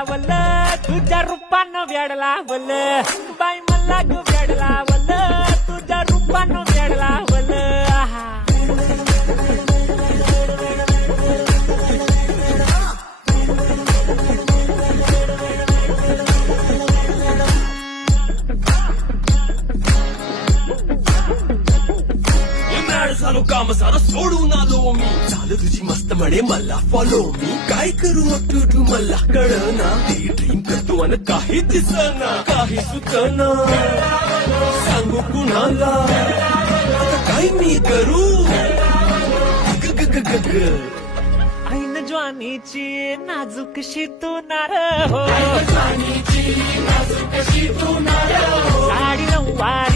लावल तुझ्या रूपानं वेड लावल बाई मला ग वेड लावल तुझ्या रूपानं वेड लावल आहा झालो काम सारं सोडून आलो मी झालं तुझी मस्त म्हणे मला फॉलो मी काय करू तू मला कळना ती ड्रीम करतो आणि काही दिसना काही सुचना सांगू कुणाला आता काय मी करू ऐन ज्वानीची नाजूकशी तू नार हो साडी नऊवार